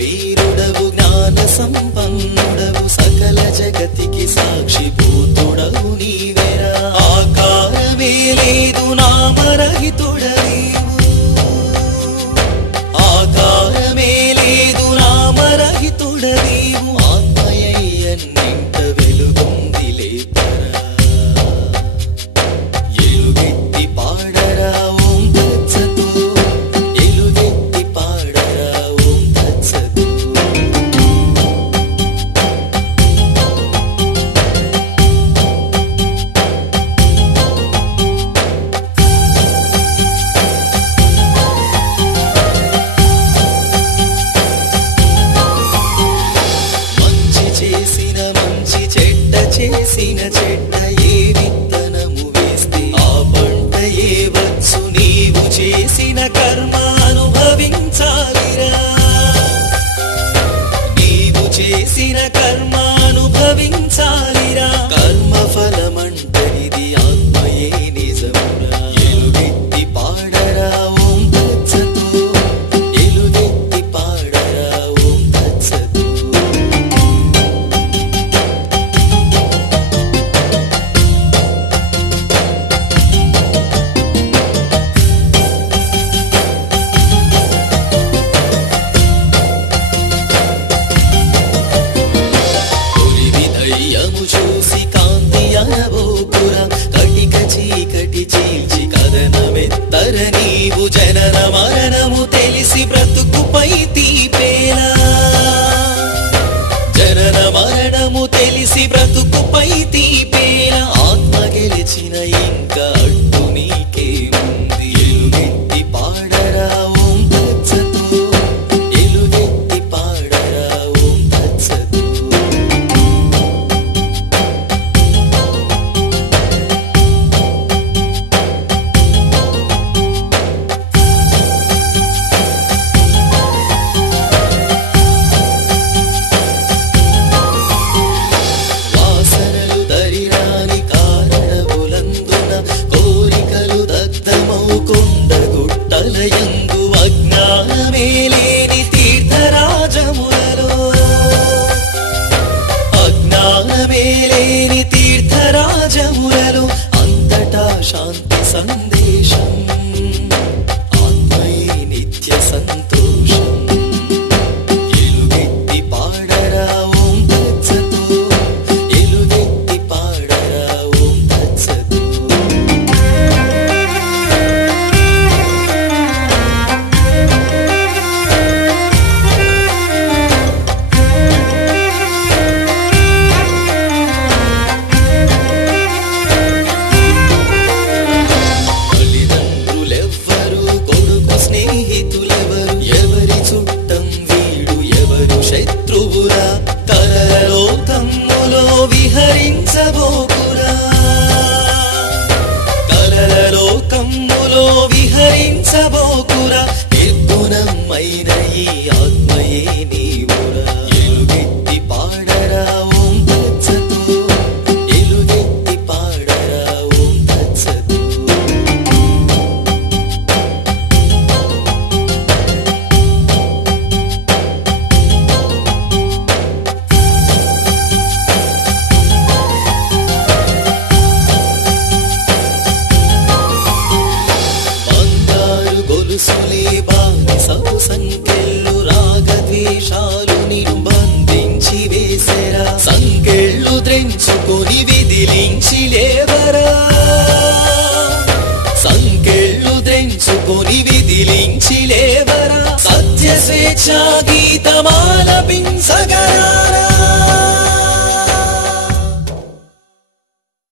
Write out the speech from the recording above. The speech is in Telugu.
వీరుడవు జ్ఞాన సంపన్నుడవు సకల జగతికి సాక్షిభూతుడవు నీవేరా ఆకారమే లేదు నామరహితుడవు ఆకారమే లేదు నామరహితుడవు ఆత్మయ్యన్నింట వెలుగొందిలే పరా ఎలుగెత్తి పాడరా ఓం తత్సతు ఎలుగెత్తి పాడరా ఓం తత్సతు చేసిన చెడ్డ ఏ విత్తనము వేస్తే ఆ పంటయే వచ్చు నీవు చేసిన కర్మ అనుభవించాలిరా నీవు చేసిన కర్మ అనుభవించాలిరా కర్మ ఫలమంటది ఆత్మయే నిజమురా ఎలుగెత్తి పాడరా ఓం తత్సతు ఎలుగెత్తి పాడరా ఓం తత్సతు చూసి కాంతి అనబోకురా కటిక చీకటి చీల్చి కథనమెత్తర నీవు జనన మరణము తెలిసి బ్రతుకుపై తీపేలా జనన మరణము తెలిసి బ్రతుకుపై తీపేలా ఆత్మ గెలిచిన ఇంకా అడ్డు నీకే ఉంది ఎలుగెత్తి పాడరా ఓం తత్సతు ఎలుగెత్తి పాడరా ఓం తత్సతు కొండగుట్టలయందు అజ్ఞానమే లేని తీర్థరాజములలో అజ్ఞానమే లేని తీర్థరాజములలో అంతటా శాంతి సందేశం ఆత్మయే నిత్య సంతోషం ఎలుగెత్తి పాడరా ఓం తత్సతు ఎలుగెత్తి పాడరా ఓం తత్సతు స్నేహితులెవరు ఎవరి చుట్టం వీడు ఎవరు శత్రువురా కలలోకములో విహరించబోకురా కలలోకములో విహరించబోకురా నిర్గుణమైన ఈ ఆత్మయే నీవురా ఎలుగెత్తి పాడరా ఓం తత్సతు ఎలుగెత్తి పాడరా ఓం తత్సతు గొలుసులే బానిసపు సంకెళ్ళు రాగద్వేషాలు నిన్ను బంధించి వేసెరా సంకెళ్ళు ద్రెంచుకొని విదిలించి లేవరా సంకెళ్ళు ద్రెంచుకొని విదిలించి లేవరా సత్య స్వేచ్ఛా గీత